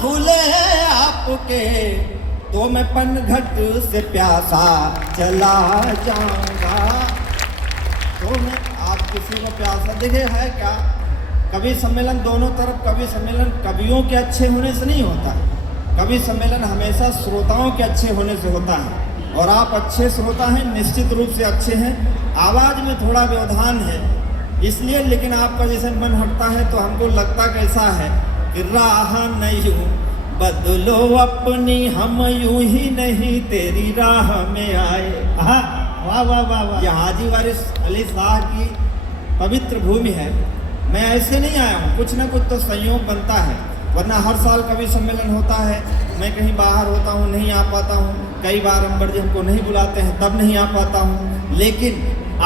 खुले आपके तो मैं पनघट से प्यासा चला जाऊंगा। तो मैं आप किसी को प्यासा देखे है क्या? कवि सम्मेलन दोनों तरफ, कवि सम्मेलन कवियों के अच्छे होने से नहीं होता। कवि सम्मेलन हमेशा श्रोताओं के अच्छे होने से होता है। और आप अच्छे श्रोता हैं, निश्चित रूप से अच्छे हैं। आवाज़ में थोड़ा व्यवधान है इसलिए, लेकिन आपका जैसे मन हटता है तो हमको लगता कैसा है कि राह नहीं बदलो अपनी, हम यूं ही नहीं तेरी राह में आए। वाह वाह वाह वाह। यह हाजी वारिस अली शाह की पवित्र भूमि है। मैं ऐसे नहीं आया हूँ, कुछ ना कुछ तो संयोग बनता है, वरना हर साल कवि सम्मेलन होता है। मैं कहीं बाहर होता हूँ, नहीं आ पाता हूँ। कई बार अंबर जी हमको नहीं बुलाते हैं, तब नहीं आ पाता हूँ। लेकिन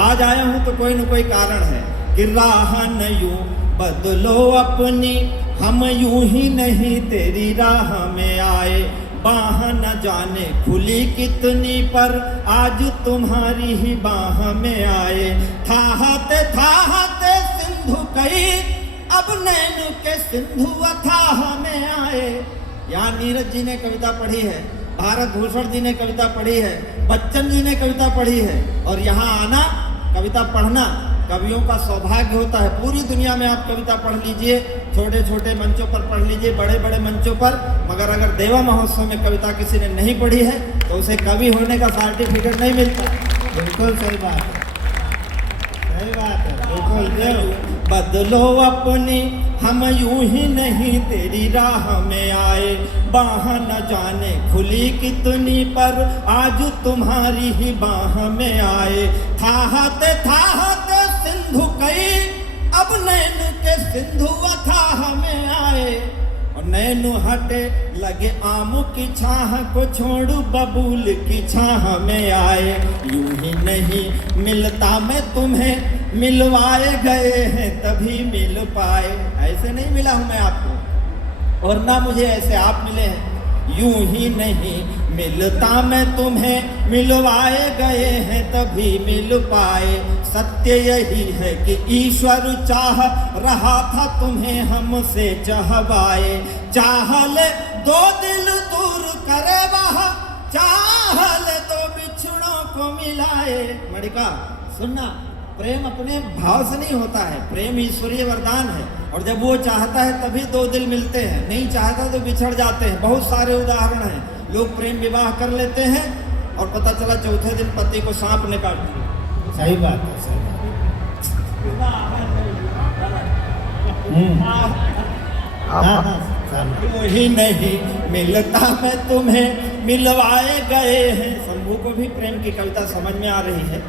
आज आया हूँ तो कोई न कोई कारण है कि राह न यूं बदलो अपनी, हम यूं ही नहीं तेरी राह में आए। बाह न जाने खुली कितनी पर आज तुम्हारी ही बाह में आए। थाहते थाहते सिंधु कई अब नैन के सिंधु अथाह में आए। यहाँ नीरज जी ने कविता पढ़ी है, भारत भूषण जी ने कविता पढ़ी है, बच्चन जी ने कविता पढ़ी है। और यहाँ आना, कविता पढ़ना कवियों का सौभाग्य होता है। पूरी दुनिया में आप कविता पढ़ लीजिए, छोटे छोटे मंचों पर पढ़ लीजिए, बड़े बड़े मंचों पर, मगर अगर देवा महोत्सव में कविता किसी ने नहीं पढ़ी है तो उसे कवि होने का सर्टिफिकेट नहीं मिलता। बिल्कुल सही बात है, सही बात है, बिल्कुल देव। बदलो अपनी, हम यूं ही नहीं तेरी राह में आए। बाह न जाने खुली कितनी पर आज तुम्हारी ही बाह में आए। थाहते थाहते सिंधु कई अब नैन के सिंधु अथाह में आए। और नैन हटे लगे आम की छाह को छोड़ बबूल की छाह में आए। यूं ही नहीं मिलता मैं तुम्हें, मिलवाए गए हैं तभी मिल पाए। ऐसे नहीं मिला हूं मैं आपको, और ना मुझे ऐसे आप मिले हैं। यूं ही नहीं मिलता मैं तुम्हें, मिलवाए गए हैं तभी मिल पाए। सत्य यही है कि ईश्वर चाह रहा था तुम्हें हमसे चाहवाए। चाह ले दो दिल दूर करे वह, चाह ले दो बिछड़ों को मिलाए। मणिका सुनना, प्रेम अपने भाव से नहीं होता है, प्रेम ईश्वरीय वरदान है। और जब वो चाहता है तभी दो दिल मिलते हैं, नहीं चाहता तो बिछड़ जाते हैं। बहुत सारे उदाहरण हैं। लोग प्रेम विवाह कर लेते हैं और पता चला चौथे दिन पति को सांप ने काट दिया। सही बात है, सही बात। यूं ही नहीं मिलता मैं तुम्हें, मिलवाए गए हैं। शंभू को भी प्रेम की कविता समझ में आ रही है,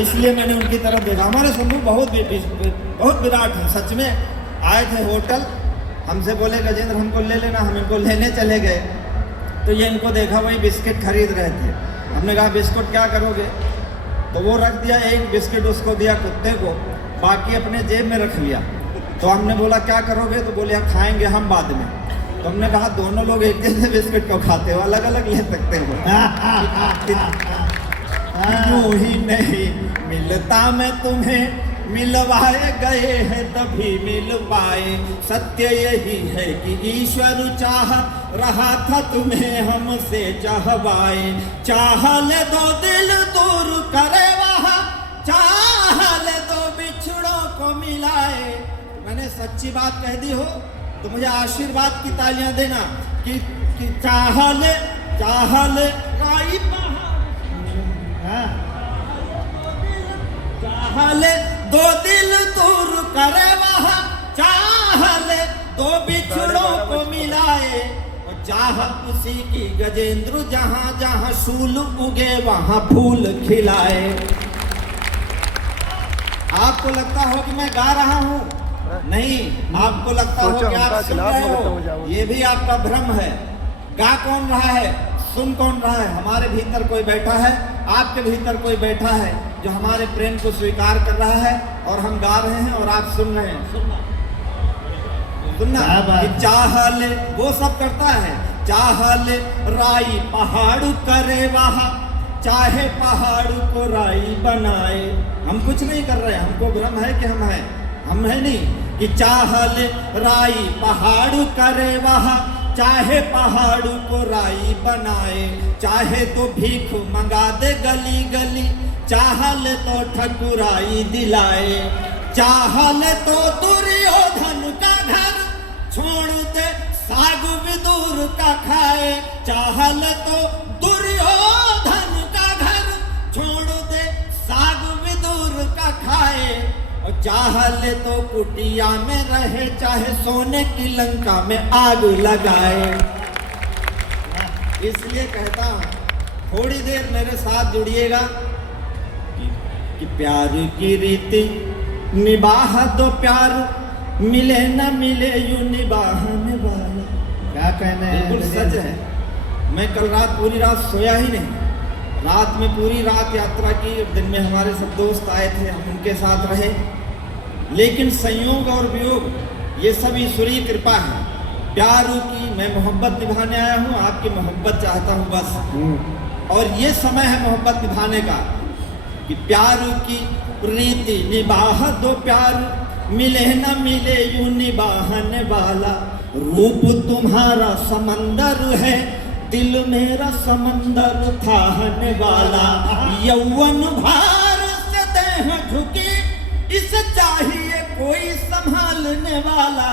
इसलिए मैंने उनकी तरफ देखा। हमारे शंभू बहुत विराट है, सच में। आए थे होटल, हमसे बोले गजेंद्र हमको ले लेना, हम इनको लेने चले गए तो ये इनको देखा, वही बिस्किट खरीद रहे थे। हमने कहा बिस्कुट क्या करोगे? तो वो रख दिया, एक बिस्किट उसको दिया कुत्ते को, बाकी अपने जेब में रख लिया। तो हमने बोला क्या करोगे? तो बोले खाएंगे हम बाद में। तो हमने कहा दोनों लोग एक जैसे बिस्किट को खाते हो, अलग अलग ले सकते हो। यूं ही नहीं मिलता मैं तुम्हें, मिलवाए गए हैं तभी मिल पाए। सत्य यही है कि ईश्वर चाह रहा था तुम्हें हमसे चाहवाए। चाह ले दो दिल दूर करे वहाँ, चाह ले दो बिछड़ों को मिलाए। मैंने सच्ची बात कह दी हो तो मुझे आशीर्वाद की तालियां देना कि चाह ले राई चाह ले दो दिल दूर करे वहाँ, चाह ले दो बिछड़ों को मिलाए। और चाह उसी की गजेंद्र जहाँ जहाँ सूल उगे वहाँ फूल खिलाए। आपको लगता हो कि मैं गा रहा हूँ, नहीं, आपको लगता हो कि आप सुन रहे हो, ये भी आपका भ्रम है। गा कौन रहा है, सुन कौन रहा है? हमारे भीतर कोई बैठा है, आपके भीतर कोई बैठा है जो हमारे प्रेम को स्वीकार कर रहा है, और हम गा रहे हैं और आप सुन रहे हैं। सुनना कि चाह ले, वो सब करता है। चाह ले राई पहाड़ करे वहाँ, चाहे पहाड़ को राई बनाए। हम कुछ नहीं कर रहे हैं, हमको भ्रम है कि हम हैं, हम है नहीं। कि चाहल राई पहाड़ करे वहा, चाहे पहाड़ को राई बनाए, चाहे तो भीख मंगा दे गली गली, चाहल तो ठकुराई दिलाए, चाहल तो दुर्योधन का घर छोड़ दे साग विदुर का खाए, चाहल तो दुर्योधन का घर छोड़ दे साग विदुर का खाए, और चाहल तो कुटिया में रहे, चाहे सोने की लंका में आग लगाए। इसलिए कहता हूं थोड़ी देर मेरे साथ जुड़िएगा कि प्यार की रीति निबाह दो प्यार, मिले न मिले यूं निभाने वाला। क्या कहना है? बिल्कुल सच है। मैं कल रात पूरी रात सोया ही नहीं, रात में पूरी रात यात्रा की, दिन में हमारे सब दोस्त आए थे, हम उनके साथ रहे, लेकिन संयोग और वियोग ये सब ईश्वरीय कृपा है। प्यार की मैं मोहब्बत निभाने आया हूँ, आपकी मोहब्बत चाहता हूँ बस। और ये समय है मोहब्बत निभाने का कि प्यार की रीति निबाह दो प्यार, मिले न मिले यूं निभाने वाला। रूप तुम्हारा समंदर है, दिल मेरा समंदर थाहने वाला। यौवन भार से देह झुकी, इसे चाहिए कोई संभालने वाला।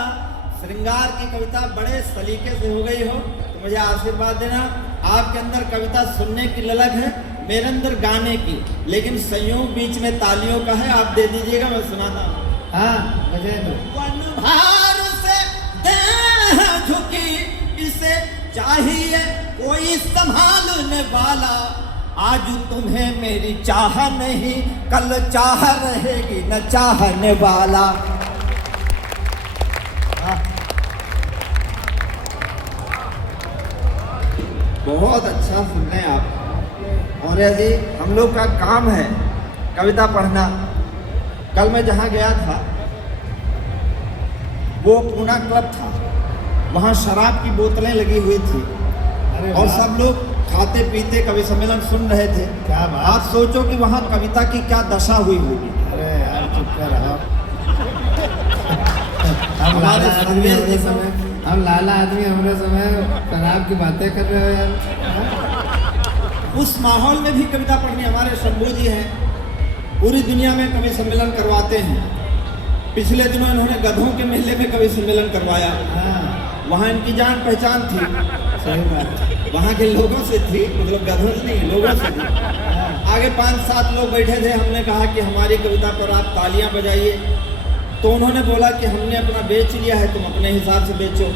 श्रृंगार की कविता बड़े सलीके से हो गई हो तो मुझे आशीर्वाद देना। आपके अंदर कविता सुनने की ललक है, मेरे अंदर गाने की, लेकिन संयोग बीच में तालियों का है। आप दे दीजिएगा, मैं सुनाता हूँ। हाँ, बजाए दो। यौवन भार से देह झुकी, इसे चाहिए कोई संभालने वाला। आज तुम्हें मेरी चाह नहीं, कल चाह रहेगी न चाहने वाला। बहुत अच्छा सुन रहे हैं आप। और जी हम लोग का काम है कविता पढ़ना। कल मैं जहाँ गया था वो पूना क्लब था, वहाँ शराब की बोतलें लगी हुई थी और सब लोग खाते पीते कवि सम्मेलन सुन रहे थे। क्या बात। आप सोचो कि वहाँ कविता की क्या दशा हुई होगी। अरे यार चुप कर रहो। हम हमारे लाला आदमी संदेश हमरे देखो। समय, हम लाला आदमी हमरे समय शराब की बातें कर रहे हो यार। उस माहौल में भी कविता पढ़नी। हमारे शंभू जी हैं, पूरी दुनिया में कवि सम्मेलन करवाते हैं। पिछले दिनों इन्होंने गधों के मेले में कवि सम्मेलन करवाया। हाँ, वहाँ इनकी जान पहचान थी, सही बात। वहाँ के लोगों से थी, मतलब गधों से नहीं, लोगों से थी। आगे 5-7 लोग बैठे थे। हमने कहा कि हमारी कविता पर आप तालियां बजाइए, तो उन्होंने बोला कि हमने अपना बेच लिया है, तुम अपने हिसाब से बेचो।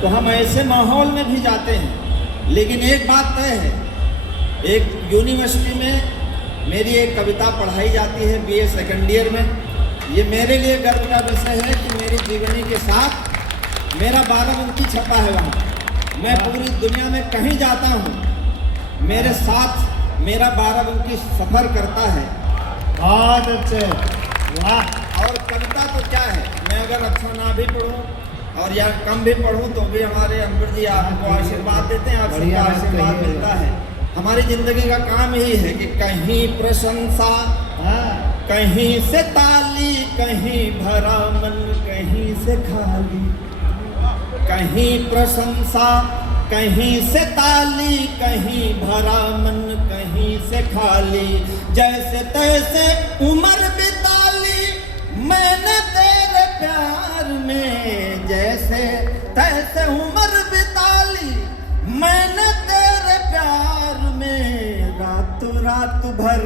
तो हम ऐसे माहौल में भी जाते हैं। लेकिन एक बात तय है, एक यूनिवर्सिटी में मेरी एक कविता पढ़ाई जाती है BA सेकेंड ईयर में। ये मेरे लिए गर्व का विषय है कि मेरी जीवनी के साथ मेरा 12 छपा है वहाँ। मैं पूरी दुनिया में कहीं जाता हूँ, मेरे साथ मेरा 12 सफ़र करता है। बहुत अच्छे, वाह। और कविता तो क्या है, मैं अगर अच्छा ना भी पढ़ूं और या कम भी पढ़ूं तो भी हमारे अमृत जी आपको आशीर्वाद देते हैं, आपसे बढ़िया बात आशीर्वाद कही है। मिलता है। हमारी जिंदगी का काम यही है कि कहीं प्रशंसा, हाँ, कहीं से ताली, कहीं भरा मन, कहीं से खाली। कहीं प्रशंसा, कहीं से ताली, कहीं भरा मन, कहीं से खाली। जैसे तैसे उम्र बिताली मैंने तेरे प्यार में, जैसे तैसे उम्र बिताली मैंने तेरे प्यार में। रात भर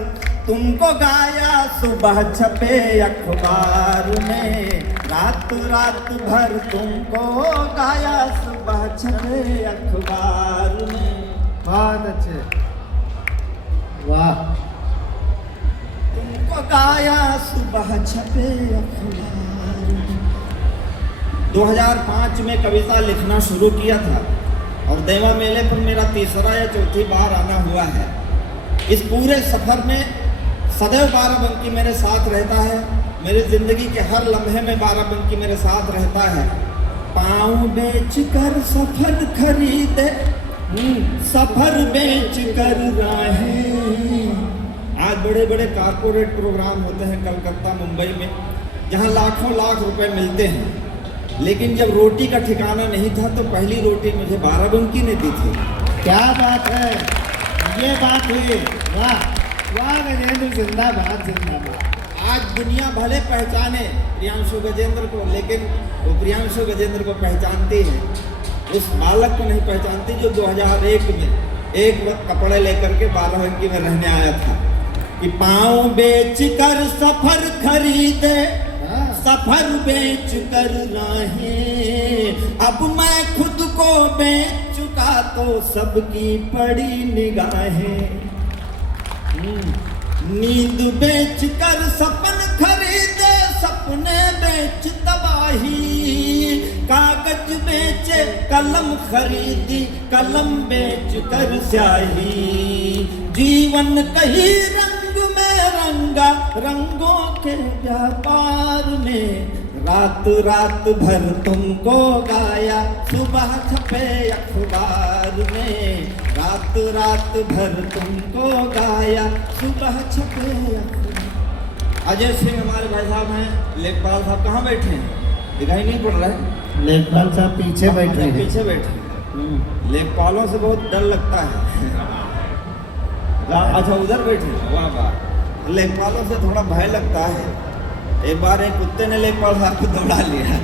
तुमको गाया, सुबह छपे अखबार में। रात भर तुमको गाया, सुबह छपे अखबार में। बहुत अच्छे, वाह। तुमको गाया, सुबह छपे अखबार में। 2005 में कविता लिखना शुरू किया था और देवा मेले पर मेरा तीसरा या चौथी बार आना हुआ है। इस पूरे सफर में सदैव बाराबंकी मेरे साथ रहता है। मेरी जिंदगी के हर लम्हे में बाराबंकी मेरे साथ रहता है। पाँव बेच कर सफर खरीदे, सफर बेच कर राहें। आज बड़े बड़े कारपोरेट प्रोग्राम होते हैं कलकत्ता मुंबई में, जहाँ लाखों लाख रुपए मिलते हैं, लेकिन जब रोटी का ठिकाना नहीं था तो पहली रोटी मुझे बाराबंकी ने दी थी। क्या बात है, ये बात हुई। वाह वाह गजेंद्र, जिंदाबाद जिंदाबाद। आज दुनिया भले पहचाने प्रियांशु गजेंद्र को, लेकिन वो प्रियांशु गजेंद्र को पहचानती है, उस बालक को नहीं पहचानती जो 2001 में एक वक्त कपड़े लेकर के बाराबंकी में रहने आया था कि पाँव बेच कर सफर खरीदे, सफर बेच कर राहें, अब मैं खुद को बेच चुका तो सबकी पड़ी निगाहें। नींद बेच कर सपन खरीदे, सपने बेच तबाही, कागज बेचे कलम खरीदी, कलम बेच कर स्याही। जीवन कहीं रंग में रंगा, रंगों के व्यापार में, रात रात भर तुमको गाया, सुबह छपे अखबार में, रात रात भर तुमको गाया, सुबह छपे अखबार। अजय सिंह हमारे भाई साहब हैं, लेखपाल साहब कहाँ बैठे हैं, दिखाई नहीं पड़ रहा है। लेखपाल साहब पीछे बैठे हैं। पीछे बैठे। लेखपालों से बहुत डर लगता है। अच्छा उधर बैठे, वाह वाह। लेखपालों से थोड़ा भय लगता है। एक बार एक कुत्ते ने लेखपाल साहब को दौड़ा लिया,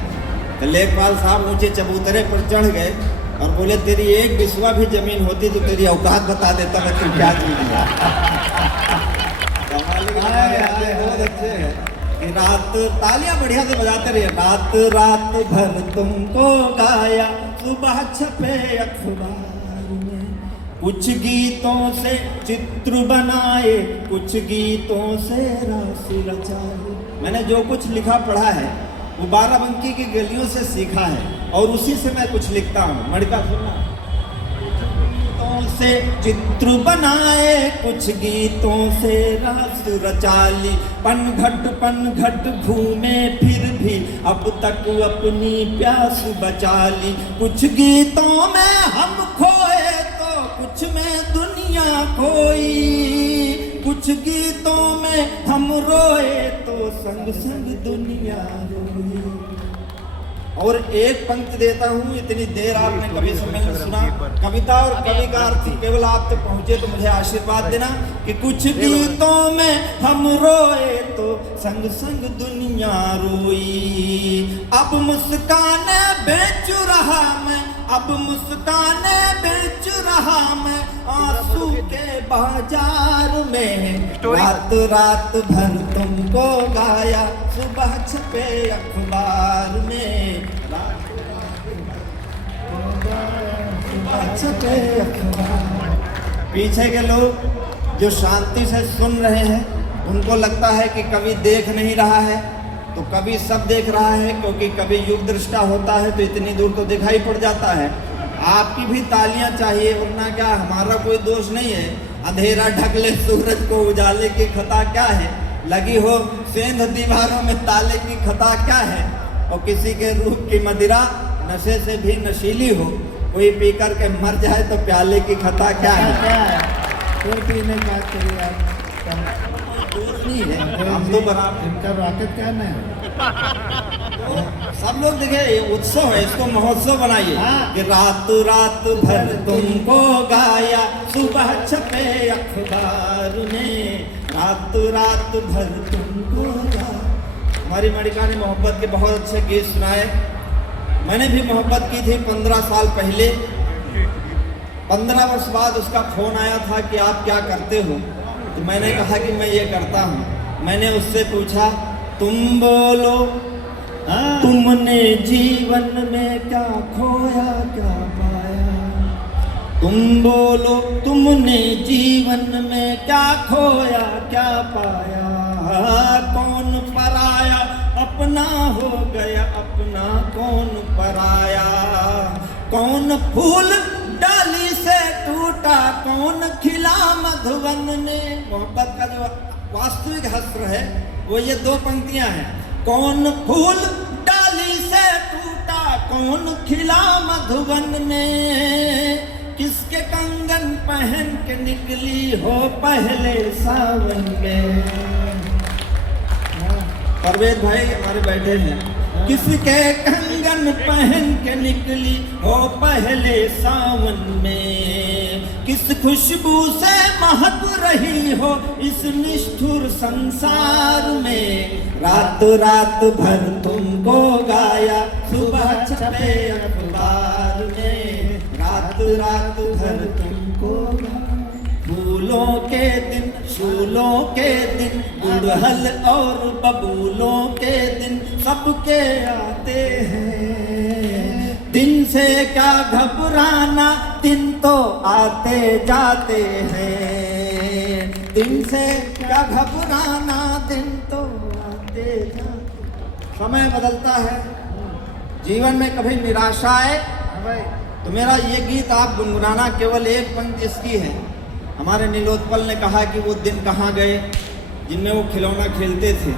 तो लेखपाल साहब ऊंचे चबूतरे पर चढ़ गए और बोले तेरी एक बिस्वा भी जमीन होती तो तेरी औकात बता देता मैं, तुम क्या चीज है। बहुत अच्छे हैं कि रात, तालियां बढ़िया से बजाते रहिए। रात रात भर तुमको गाया, सुबह छपे अखबार में, कुछ गीतों से चित्र बनाए, कुछ गीतों से रास रचाए। मैंने जो कुछ लिखा पढ़ा है वो बाराबंकी की गलियों से सीखा है और उसी से मैं कुछ लिखता हूँ। मणिका सुनना। गीतों से चित्र बनाए, कुछ गीतों से रास रचाली, पन घट घूमे फिर भी अब तक अपनी प्यास बचा ली। कुछ गीतों में हम खोए तो कुछ में दुनिया खोई, कुछ गीतों में हम रोए तो संग संग दुनिया रोई। और एक पंक्ति देता हूँ, इतनी देर आपने कवि सम्मेलन सुना, कविता और कवि का अर्थ केवल आप तक पहुँचे तो मुझे आशीर्वाद देना कि कुछ गीतों में हम रोए तो संग संग दुनिया रोई। अब मुस्काने बेच रहा मैं, अब मुस्काने बेच रहा मैं आंसू के बाजार में, रात रात भर तुमको गाया, सुबह छपे अखबार में, रात सुबह छपे अखबार। पीछे के लोग जो शांति से सुन रहे हैं उनको लगता है कि कवि देख नहीं रहा है, तो कवि सब देख रहा है, क्योंकि कवि युग दृष्टा होता है तो इतनी दूर तो दिखाई पड़ जाता है। आपकी भी तालियां चाहिए, वरना क्या हमारा कोई दोष नहीं है। अंधेरा ढक ले सूरज को, उजाले की खता क्या है, लगी हो सेंध दीवारों में ताले की खता क्या है। और किसी के रूप की मदिरा नशे से भी नशीली हो, कोई पी कर के मर जाए तो प्याले की खता क्या है। कोई पीने की बात करिए आप, दोष नहीं है, हम तो बराबर। इनका रॉकेट क्या है। सब लोग देखे, ये उत्सव है, इसको महोत्सव बनाइए। हाँ। कि रात रात भर तुमको गाया, सुबह छपे अखबार में, रात रात भर तुमको गाया। हमारी मणिका ने मोहब्बत के बहुत अच्छे गीत सुनाए। मैंने भी मोहब्बत की थी 15 साल पहले। 15 वर्ष बाद उसका फोन आया था कि आप क्या करते हो, तो मैंने कहा कि मैं ये करता हूँ। मैंने उससे पूछा तुम बोलो, तुमने जीवन में क्या खोया क्या पाया, तुम बोलो तुमने जीवन में क्या खोया क्या पाया। कौन पराया अपना हो गया अपना कौन पराया, कौन फूल डाली से टूटा कौन खिला मधुवन में। मोहब्बत का जो वास्तविक हस्त्र है वो ये 2 पंक्तियां हैं। कौन फूल डाली से टूटा कौन खिला मधुवन में, किसके कंगन पहन के निकली हो पहले सावन में। परवेज भाई हमारे बैठे हैं। किसके कंगन पहन के निकली हो पहले सावन में, किस खुशबू से महक रही हो इस निष्ठुर संसार में। रात रात भर तुमको गाया सुबह छपे अखबार में, रात रात भर तुमको गाया। फूलों के दिन फूलों के दिन गुड़हल और बबूलों के दिन सबके आते हैं। दिन से क्या घबराना दिन तो आते जाते हैं, दिन से क्या घबराना दिन तो आते जाते। समय बदलता है, जीवन में कभी निराशा आए तो मेरा ये गीत आप गुनगुनाना, केवल एक पंक्ति इसकी है। हमारे नीलोत्पल ने कहा कि वो दिन कहाँ गए जिनमें वो खिलौना खेलते थे।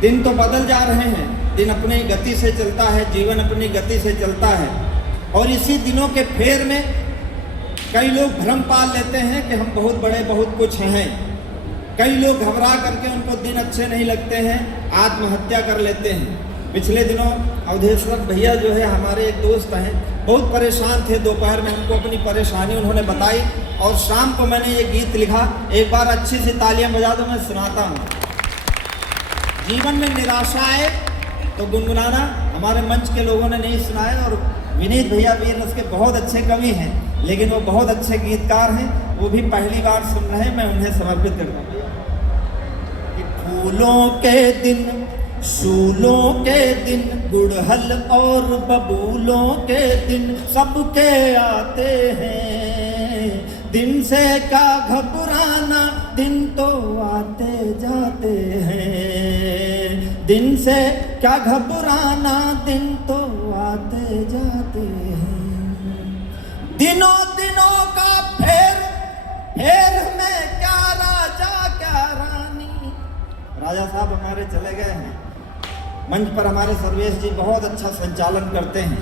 दिन तो बदल जा रहे हैं, दिन अपनी गति से चलता है, जीवन अपनी गति से चलता है। और इसी दिनों के फेर में कई लोग भ्रम पाल लेते हैं कि हम बहुत बड़े बहुत कुछ हैं। कई लोग घबरा करके, उनको दिन अच्छे नहीं लगते हैं, आत्महत्या कर लेते हैं। पिछले दिनों अवधेश्वर भैया जो है हमारे एक दोस्त हैं, बहुत परेशान थे। दोपहर में हमको अपनी परेशानी उन्होंने बताई और शाम को मैंने ये गीत लिखा। एक बार अच्छी सी तालियां बजा दो, मैं सुनाता हूँ। जीवन में निराशा आए तो गुनगुनाना। हमारे मंच के लोगों ने नहीं सुनाया और विनीत भैया वीर रस के बहुत अच्छे कवि हैं, लेकिन वो बहुत अच्छे गीतकार हैं। वो भी पहली बार सुन रहे हैं, मैं उन्हें समर्पित करता हूँ। फूलों के दिन शूलों के दिन गुड़हल और बबूलों के दिन सबके आते हैं। दिन से क्या घबराना दिन तो आते जाते हैं, दिन से क्या घबराना दिन तो आते जाते हैं। दिनों दिनों का फेर फेर में क्या राजा क्या रानी। राजा साहब हमारे चले गए हैं। मंच पर हमारे सर्वेश जी बहुत अच्छा संचालन करते हैं,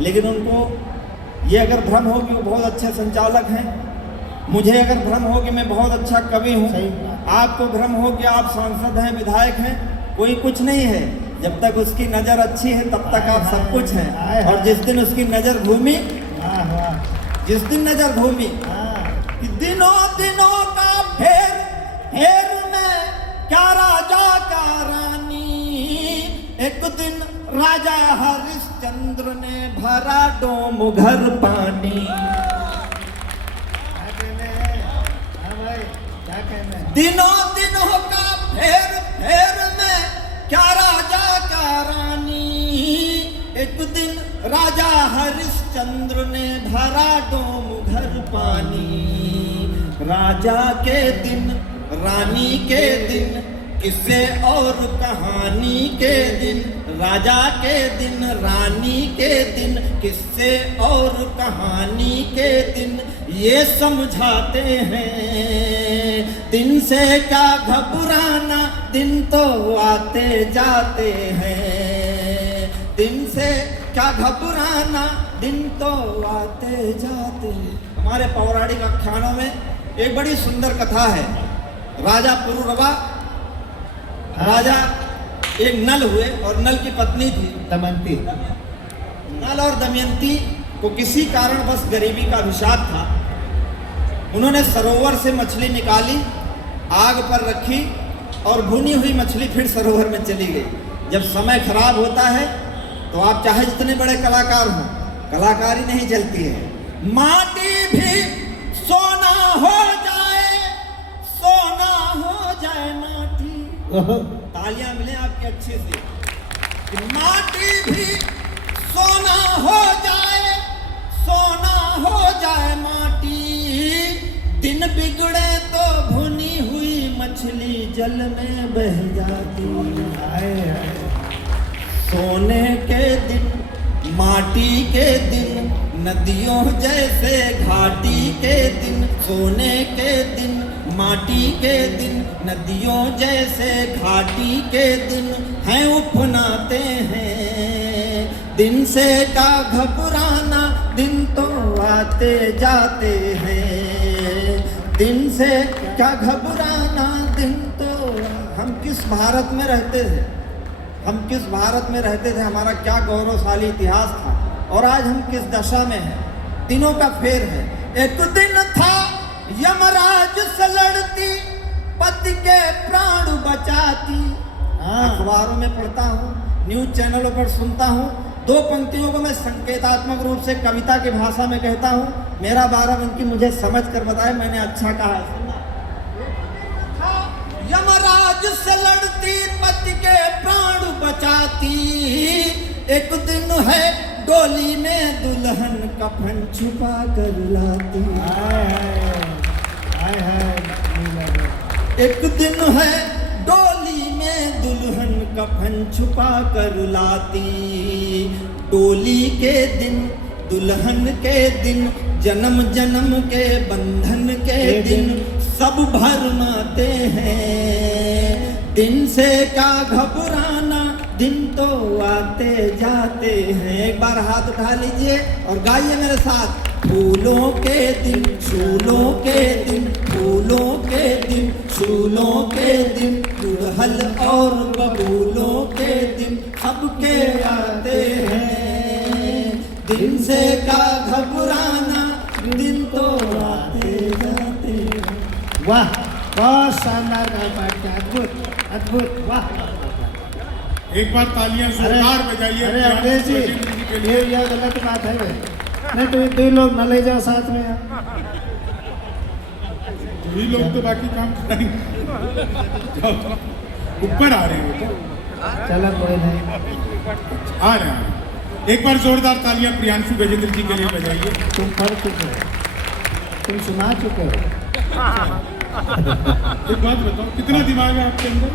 लेकिन उनको ये अगर भ्रम हो कि वो बहुत अच्छे संचालक हैं, मुझे अगर भ्रम हो कि मैं बहुत अच्छा कवि हूँ, आपको भ्रम हो कि आप सांसद हैं, विधायक हैं, कोई कुछ नहीं है। जब तक उसकी नज़र अच्छी है तब तक आप सब कुछ हैं। और जिस दिन उसकी नज़र घूमी, जिस दिन नज़र घूमी कि दिनों दिनों का फेर फेर में क्या राजा क्या रानी। एक दिन राजा हरिश्चंद्र ने भरा डोम घर पानी। दिनों दिनों का फेर फेर में क्या राजा क्या रानी। एक दिन राजा हरिश्चंद्र ने भरा डोम घर पानी। राजा के दिन रानी के दिन किस्से और कहानी के दिन, राजा के दिन रानी के दिन किस्से और कहानी के दिन ये समझाते हैं। दिन से क्या घबराना दिन तो आते जाते हैं, दिन से क्या घबराना दिन तो आते जाते हैं। हमारे पौराणिक आख्यानों में एक बड़ी सुंदर कथा है। राजा पुरुरवा, राजा एक नल हुए और नल की पत्नी थी दमयंती। नल और दमयंती को किसी कारणवश गरीबी का अभिशाप था। उन्होंने सरोवर से मछली निकाली, आग पर रखी और भुनी हुई मछली फिर सरोवर में चली गई। जब समय खराब होता है तो आप चाहे जितने बड़े कलाकार हों, कलाकारी नहीं चलती है। माटी भी सोना हो जाए, सोना हो जाए माटी। तालियां मिले आपकी अच्छे से। माटी भी सोना हो जाए, सोना हो जाए माटी। दिन बिगड़े तो भुनी हुई मछली जल में बह जाती। सोने के दिन माटी के दिन, नदियों जैसे घाटी के दिन। सोने के दिन माटी के दिन, नदियों जैसे घाटी के दिन हैं उपनाते हैं। दिन से का घबराना दिन तो आते जाते हैं, दिन से क्या घबराना दिन तो हम किस भारत में रहते थे, हम किस भारत में रहते थे, हमारा क्या गौरवशाली इतिहास था, और आज हम किस दशा में हैं। दिनों का फेर है। एक दिन था यमराज से लड़ती, पति के प्राण बचाती। अखबारों में पढ़ता हूँ, न्यूज चैनलों पर सुनता हूँ। 2 पंक्तियों को मैं संकेतात्मक रूप से कविता की भाषा में कहता हूँ। मेरा 12 बंकी मुझे समझ कर बताए मैंने अच्छा कहा है। सुनना। यमराज से लड़ती, पति के प्राण बचाती। एक दिन है डोली में दुल्हन कफन छुपा कर लाती। एक दिन है डोली में दुल्हन कफन छुपा कर लाती। डोली के दिन, दुल्हन के दिन, जन्म जन्म के बंधन के दिन सब भरमाते हैं। दिन से क्या घबराना, दिन तो आते जाते हैं। एक बार हाथ उठा लीजिए और गाइए मेरे साथ। फूलों के दिन, फूलों के दिन, फूलों के दिन, फूलों के दिन, दुल्हन और बबूलों के दिन सबके आते हैं। दिन से क्या घबराना, दिन तो आते जाते हैं। वाह, बहुत शानदार गाया, अद्भुत अद्भुत, वाह। एक बार तालियां जोरदार बजाइए। अरे अवधेश जी, ये गलत बात है भाई। नहीं तो 2 लोग न ले जाओ साथ में यार। 2 लोग तो बाकी काम करेंगे। ऊपर आ रहे हो चलो कोई नहीं, आ रहे हैं। एक बार जोरदार तालियां प्रियांशु गजेंद्र जी के लिए बजाइए। तुम पढ़ चुके हो, तुम सुना चुके हो। एक बात बताओ, कितना दिमाग है आपके अंदर?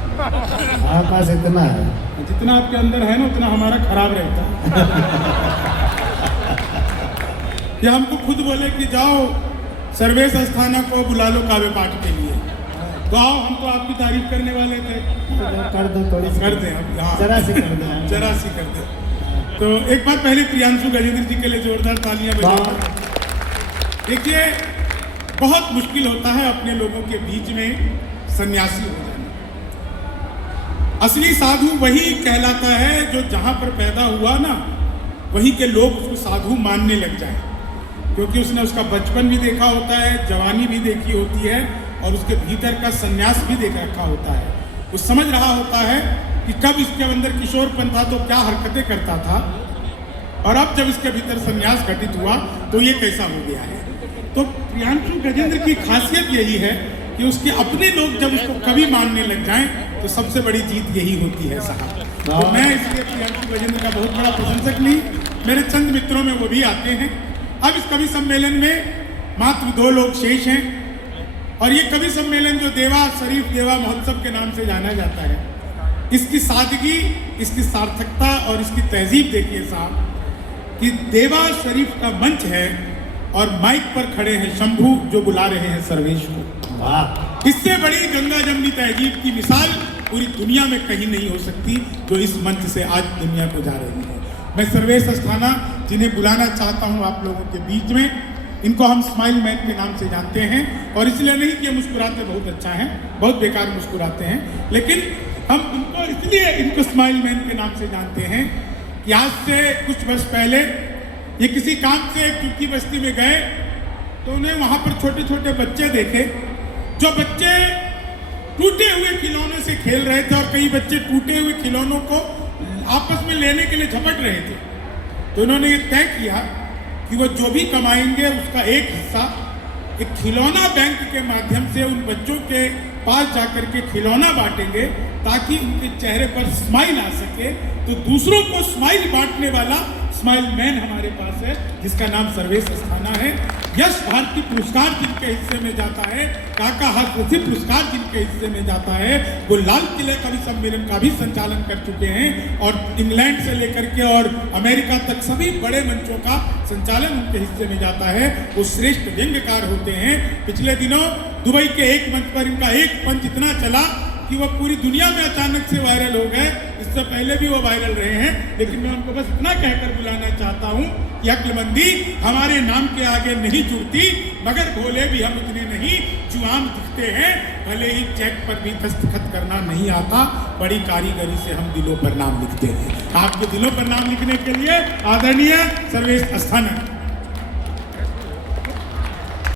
हमारे पास इतना है। जितना आपके अंदर है ना उतना हमारा खराब रहता है। कि हमको खुद बोले कि जाओ सर्वेश अस्थाना को बुला लो काव्य पाठ के लिए, तो आओ, हम तो आपकी तारीफ करने वाले थे। कर दो थोड़ी सी, कर दें अब, हाँ जरा सी कर दो, जरा सी कर दें। तो एक बार पहले प्रियांशु गजेंद्र जी के लिए जोरदार तालियां बजाइए। देखिए, बहुत मुश्किल होता है अपने लोगों के बीच में सन्यासी हो जाना। असली साधु वही कहलाता है जो जहां पर पैदा हुआ ना, वहीं के लोग उसको साधु मानने लग जाए, क्योंकि उसने उसका बचपन भी देखा होता है, जवानी भी देखी होती है, और उसके भीतर का सन्यास भी देख रखा होता है। वो समझ रहा होता है कि कब इसके अंदर किशोरपन था तो क्या हरकतें करता था, और अब जब इसके भीतर सन्यास घटित हुआ तो ये कैसा हो गया है। तो प्रियांशु गजेंद्र की खासियत यही है कि उसके अपने लोग जब उसको कवि मानने लग जाएं तो सबसे बड़ी जीत यही होती है साहब। तो मैं इसलिए प्रियांशु गजेंद्र का बहुत बड़ा प्रशंसक नहीं, मेरे चंद मित्रों में वो भी आते हैं। अब इस कवि सम्मेलन में मात्र 2 लोग शेष हैं, और ये कवि सम्मेलन जो देवा शरीफ देवा महोत्सव के नाम से जाना जाता है, इसकी सादगी, इसकी सार्थकता और इसकी तहजीब देखिए साहब, कि देवा शरीफ का मंच है और माइक पर खड़े हैं शंभू जो बुला रहे हैं सर्वेश को। वाह, इससे बड़ी गंगा जमनी तहजीब की मिसाल पूरी दुनिया में कहीं नहीं हो सकती जो इस मंच से आज दुनिया को जा रही है। मैं सर्वेश अस्थाना जिन्हें बुलाना चाहता हूं आप लोगों के बीच में, इनको हम स्माइल मैन के नाम से जानते हैं, और इसलिए नहीं कि ये मुस्कुराते बहुत अच्छा है, बहुत बेकार मुस्कुराते हैं, लेकिन हम उनको इसलिए इनको स्माइल मैन के नाम से जानते हैं कि आज से कुछ वर्ष पहले ये किसी काम से एक चुटकी बस्ती में गए, तो उन्हें वहां पर छोटे छोटे बच्चे देखे, जो बच्चे टूटे हुए खिलौनों से खेल रहे थे, और कई बच्चे टूटे हुए खिलौनों को आपस में लेने के लिए झपट रहे थे। तो उन्होंने ये तय किया कि वो जो भी कमाएंगे उसका एक हिस्सा एक खिलौना बैंक के माध्यम से उन बच्चों के पास जाकर के खिलौना बांटेंगे, ताकि उनके चेहरे पर स्माइल आ सके। तो दूसरों को स्माइल बांटने वाला स्माइल मैन हमारे पास है, जिसका नाम सर्वेश अस्थाना है। यश भारती पुरस्कार जिनके हिस्से में जाता है, काका हाथरसी पुरस्कार जिनके हिस्से में जाता है, वो लाल किले कवि सम्मेलन का भी संचालन कर चुके हैं, और इंग्लैंड से लेकर के और अमेरिका तक सभी बड़े मंचों का संचालन उनके हिस्से में जाता है। वो श्रेष्ठ व्यंग्यकार होते हैं। पिछले दिनों दुबई के एक मंच पर इनका एक पंच इतना चला कि वो पूरी दुनिया में अचानक से वायरल हो गए। इससे पहले भी वो वायरल रहे हैं, लेकिन मैं उनको बस इतना कहकर बुलाना चाहता हूं कि अक्लमंदी हमारे नाम के आगे नहीं जुड़ती, मगर भोले भी हम इतने नहीं जो आम दिखते हैं। भले ही चेक पर भी दस्तखत करना नहीं आता, बड़ी कारीगरी से हम दिलों पर नाम लिखते हैं। आपके दिलों पर नाम लिखने के लिए आदरणीय सर्वेश अस्थाना